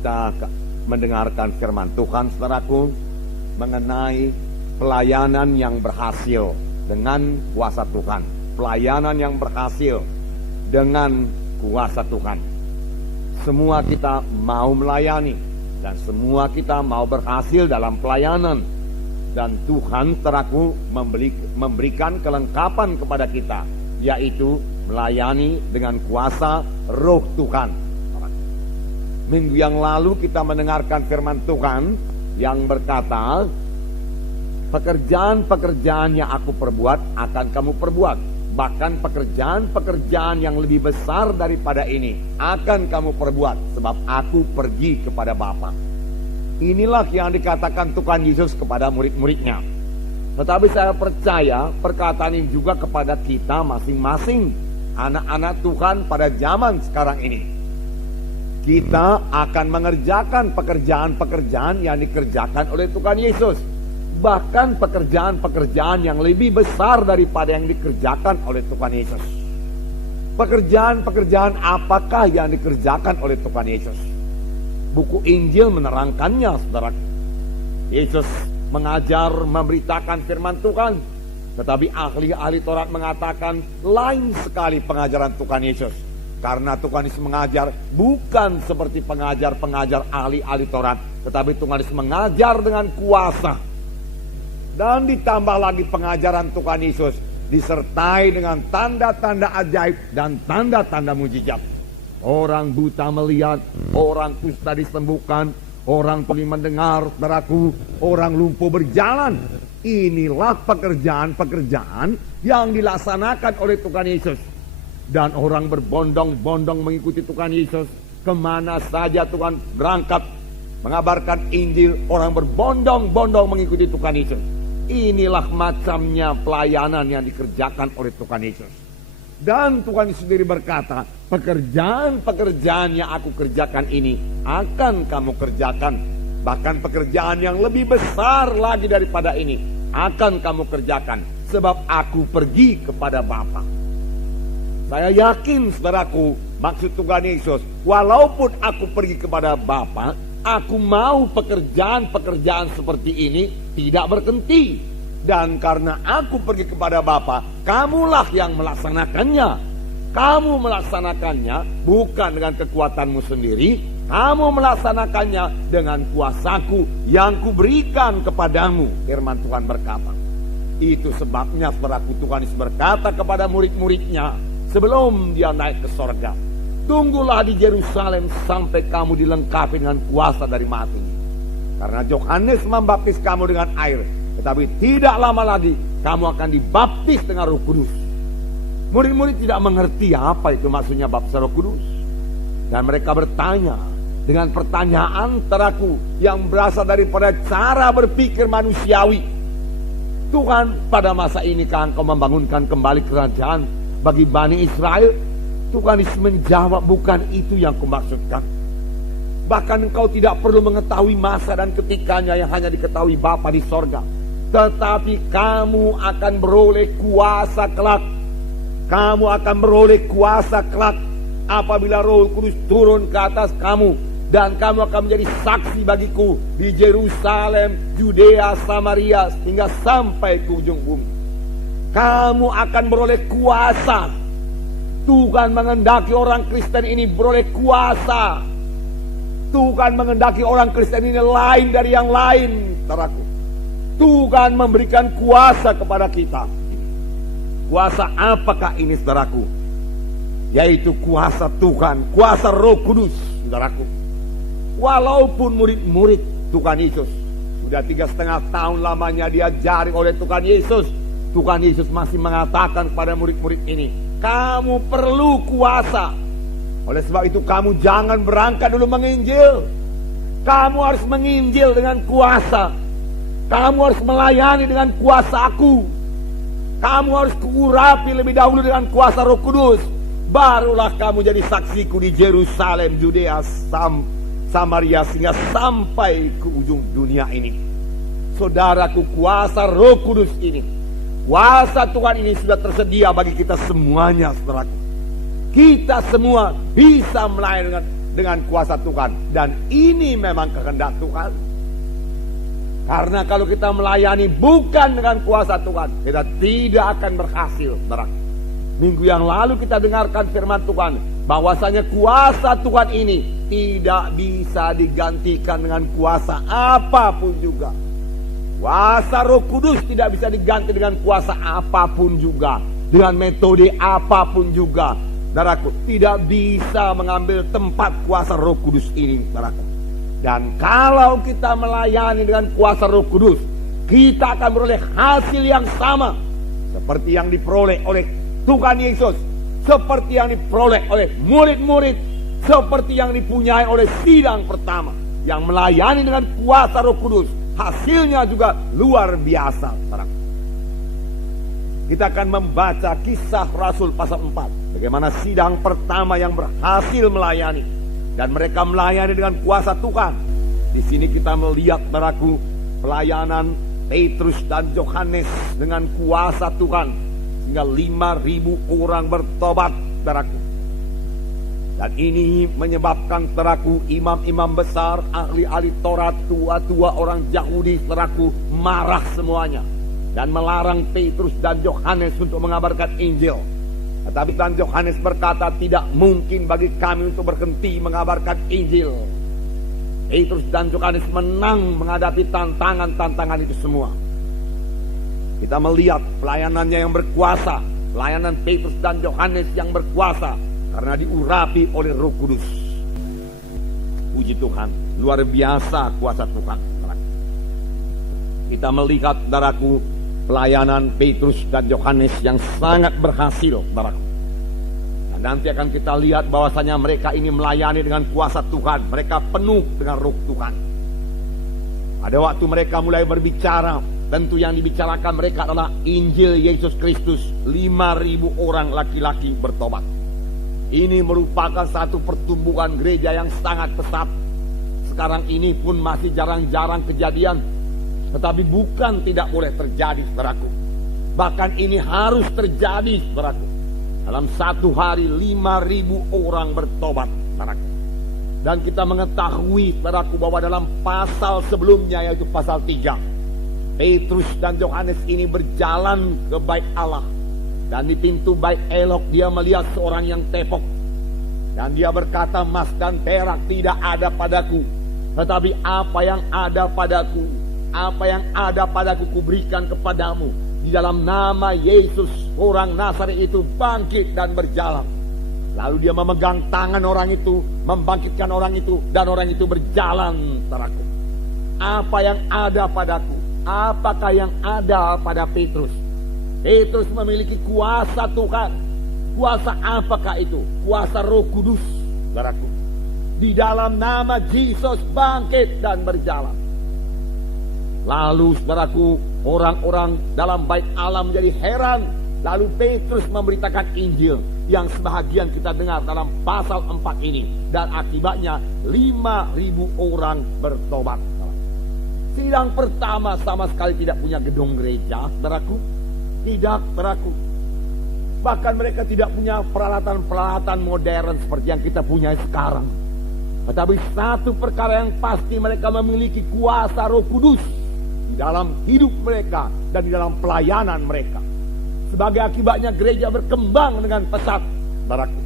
kita mendengarkan firman Tuhan, saudaraku, mengenai pelayanan yang berhasil dengan kuasa Tuhan. Pelayanan yang berhasil dengan kuasa Tuhan. Semua kita mau melayani dan semua kita mau berhasil dalam pelayanan. Dan Tuhan, saudaraku, memberikan kelengkapan kepada kita, yaitu melayani dengan kuasa Roh Tuhan. Minggu yang lalu kita mendengarkan firman Tuhan yang berkata, pekerjaan-pekerjaan yang aku perbuat akan kamu perbuat. Bahkan pekerjaan-pekerjaan yang lebih besar daripada ini akan kamu perbuat, sebab aku pergi kepada Bapa. Inilah yang dikatakan Tuhan Yesus kepada murid-muridnya. Tetapi saya percaya perkataan ini juga kepada kita masing-masing, anak-anak Tuhan pada zaman sekarang ini. Kita akan mengerjakan pekerjaan-pekerjaan yang dikerjakan oleh Tuhan Yesus. Bahkan pekerjaan-pekerjaan yang lebih besar daripada yang dikerjakan oleh Tuhan Yesus. Pekerjaan-pekerjaan apakah yang dikerjakan oleh Tuhan Yesus? Buku Injil menerangkannya, saudara. Yesus mengajar, memberitakan firman Tuhan. Tetapi ahli-ahli Taurat mengatakan lain sekali pengajaran Tuhan Yesus. Karena Tuhan Yesus mengajar bukan seperti pengajar-pengajar ahli-ahli Taurat. Tetapi Tuhan Yesus mengajar dengan kuasa. Dan ditambah lagi pengajaran Tuhan Yesus disertai dengan tanda-tanda ajaib dan tanda-tanda mujizat. Orang buta melihat, orang kusta disembuhkan, orang tuli mendengar, saudaraku, orang lumpuh berjalan. Inilah pekerjaan-pekerjaan yang dilaksanakan oleh Tuhan Yesus. Dan orang berbondong-bondong mengikuti Tuhan Yesus. Kemana saja Tuhan berangkat mengabarkan Injil, orang berbondong-bondong mengikuti Tuhan Yesus. Inilah macamnya pelayanan yang dikerjakan oleh Tuhan Yesus. Dan Tuhan Yesus sendiri berkata, pekerjaan-pekerjaan yang aku kerjakan ini akan kamu kerjakan. Bahkan pekerjaan yang lebih besar lagi daripada ini akan kamu kerjakan. Sebab aku pergi kepada Bapa. Saya yakin, saudaraku, maksud Tuhan Yesus, walaupun aku pergi kepada Bapa, aku mau pekerjaan-pekerjaan seperti ini tidak berhenti. Dan karena aku pergi kepada Bapa, kamulah yang melaksanakannya. Kamu melaksanakannya bukan dengan kekuatanmu sendiri. Kamu melaksanakannya dengan kuasaku yang kuberikan kepadamu. Firman Tuhan berkata. Itu sebabnya saudaraku, Tuhan Yesus berkata kepada murid-muridnya sebelum dia naik ke sorga, tunggulah di Yerusalem sampai kamu dilengkapi dengan kuasa dari mati. Karena Yohanes membaptis kamu dengan air, tetapi tidak lama lagi kamu akan dibaptis dengan Roh Kudus. Murid-murid tidak mengerti apa itu maksudnya baptis Roh Kudus. Dan mereka bertanya dengan pertanyaan teraku yang berasal daripada cara berpikir manusiawi. Tuhan, pada masa ini kan Engkau membangunkan kembali kerajaan bagi Bani Israel? Tuhan Yesus menjawab, bukan itu yang kumaksudkan. Bahkan engkau tidak perlu mengetahui masa dan ketikanya yang hanya diketahui Bapa di sorga. Tetapi kamu akan beroleh kuasa kelak. Kamu akan beroleh kuasa kelak apabila Roh Kudus turun ke atas kamu. Dan kamu akan menjadi saksi bagiku di Yerusalem, Judea, Samaria, hingga sampai ke ujung bumi. Kamu akan beroleh kuasa. Tuhan mengendaki orang Kristen ini beroleh kuasa. Tuhan mengendaki orang Kristen ini lain dari yang lain, saudaraku. Tuhan memberikan kuasa kepada kita. Kuasa apakah ini, saudaraku? Yaitu kuasa Tuhan, kuasa Roh Kudus, saudaraku. Walaupun murid-murid Tuhan Yesus sudah 3,5 tahun lamanya diajari oleh Tuhan Yesus, Tuhan Yesus masih mengatakan kepada murid-murid ini, kamu perlu kuasa. Oleh sebab itu kamu jangan berangkat dulu menginjil. Kamu harus menginjil dengan kuasa. Kamu harus melayani dengan kuasa aku. Kamu harus kuurapi lebih dahulu dengan kuasa Roh Kudus. Barulah kamu jadi saksiku di Yerusalem, Judea, Samaria, sehingga sampai ke ujung dunia ini. Saudaraku, kuasa Roh Kudus ini, kuasa Tuhan ini sudah tersedia bagi kita semuanya, saudaraku. Kita semua bisa melayani dengan dengan kuasa Tuhan. Dan ini memang kehendak Tuhan. Karena kalau kita melayani bukan dengan kuasa Tuhan, kita tidak akan berhasil. Minggu yang lalu kita dengarkan firman Tuhan, bahwasanya kuasa Tuhan ini tidak bisa digantikan dengan kuasa apapun juga. Kuasa Roh Kudus tidak bisa diganti dengan kuasa apapun juga, dengan metode apapun juga. Saudaraku, tidak bisa mengambil tempat kuasa Roh Kudus ini, saudaraku. Dan kalau kita melayani dengan kuasa Roh Kudus, kita akan beroleh hasil yang sama seperti yang diperoleh oleh Tuhan Yesus, seperti yang diperoleh oleh murid-murid, seperti yang dipunyai oleh sidang pertama yang melayani dengan kuasa Roh Kudus. Hasilnya juga luar biasa. Kita akan membaca Kisah Rasul pasal 4, bagaimana sidang pertama yang berhasil melayani, dan mereka melayani dengan kuasa Tuhan. Di sini kita melihat, saudaraku, pelayanan Petrus dan Yohanes dengan kuasa Tuhan, sehingga 5.000 orang bertobat, saudaraku. Dan ini menyebabkan, saudaraku, imam-imam besar, ahli-ahli Taurat, tua-tua orang Yahudi, saudaraku, marah semuanya dan melarang Petrus dan Yohanes untuk mengabarkan Injil. Tetapi Tuhan Yohanes berkata, tidak mungkin bagi kami untuk berhenti mengabarkan Injil. Petrus dan Yohanes menang menghadapi tantangan-tantangan itu semua. Kita melihat pelayanannya yang berkuasa, pelayanan Petrus dan Yohanes yang berkuasa, karena diurapi oleh Roh Kudus. Puji Tuhan, luar biasa kuasa Tuhan. Kita melihat, saudaraku, pelayanan Petrus dan Yohanes yang sangat berhasil, saudaraku. Dan nanti akan kita lihat bahwasanya mereka ini melayani dengan kuasa Tuhan. Mereka penuh dengan Roh Tuhan. Pada waktu mereka mulai berbicara, tentu yang dibicarakan mereka adalah Injil Yesus Kristus. 5.000 orang laki-laki bertobat. Ini merupakan satu pertumbuhan gereja yang sangat pesat. Sekarang ini pun masih jarang-jarang kejadian. Tetapi bukan tidak boleh terjadi, saudaraku. Bahkan ini harus terjadi, saudaraku. Dalam satu hari 5.000 orang bertobat, saudaraku. Dan kita mengetahui, saudaraku, bahwa dalam pasal sebelumnya, yaitu pasal 3, Petrus dan Yohanes ini berjalan ke bait Allah. Dan di pintu bait Elok dia melihat seorang yang tepok. Dan dia berkata, emas dan perak tidak ada padaku, tetapi apa yang ada padaku, apa yang ada padaku kuberikan kepadamu. Di dalam nama Yesus, orang Nazaret itu bangkit dan berjalan. Lalu dia memegang tangan orang itu, membangkitkan orang itu, dan orang itu berjalan, saudaraku. Apa yang ada padaku, apakah yang ada pada Petrus? Petrus memiliki kuasa Tuhan. Kuasa apakah itu? Kuasa Roh Kudus, saudaraku. Di dalam nama Yesus bangkit dan berjalan. Lalu, saudaraku, orang-orang dalam bait Allah menjadi heran. Lalu Petrus memberitakan Injil yang sebahagian kita dengar dalam pasal 4 ini. Dan akibatnya 5.000 orang bertobat. Sidang pertama sama sekali tidak punya gedung gereja, saudaraku. Tidak, saudaraku. Bahkan mereka tidak punya peralatan-peralatan modern seperti yang kita punya sekarang. Tetapi satu perkara yang pasti, mereka memiliki kuasa Roh Kudus di dalam hidup mereka dan di dalam pelayanan mereka. Sebagai akibatnya gereja berkembang dengan pesat, saudaraku.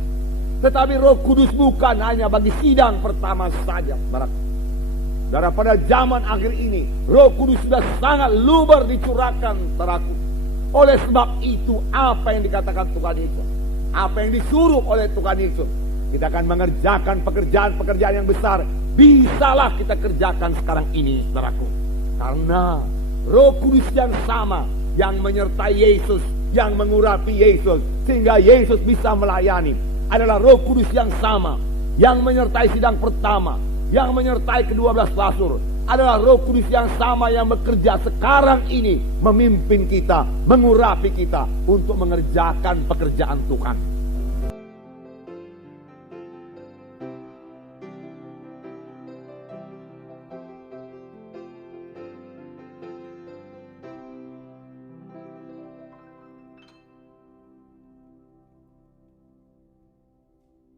Tetapi Roh Kudus bukan hanya bagi sidang pertama saja, saudaraku. Saudara, pada zaman akhir ini Roh Kudus sudah sangat luber dicurahkan, saudaraku. Oleh sebab itu, apa yang dikatakan Tuhan Yesus, apa yang disuruh oleh Tuhan Yesus, kita akan mengerjakan pekerjaan-pekerjaan yang besar. Bisalah kita kerjakan sekarang ini, saudaraku. Karena Roh Kudus yang sama, yang menyertai Yesus, yang mengurapi Yesus, sehingga Yesus bisa melayani, adalah Roh Kudus yang sama, yang menyertai sidang pertama, yang menyertai ke-12 rasul, adalah Roh Kudus yang sama yang bekerja sekarang ini, memimpin kita, mengurapi kita untuk mengerjakan pekerjaan Tuhan.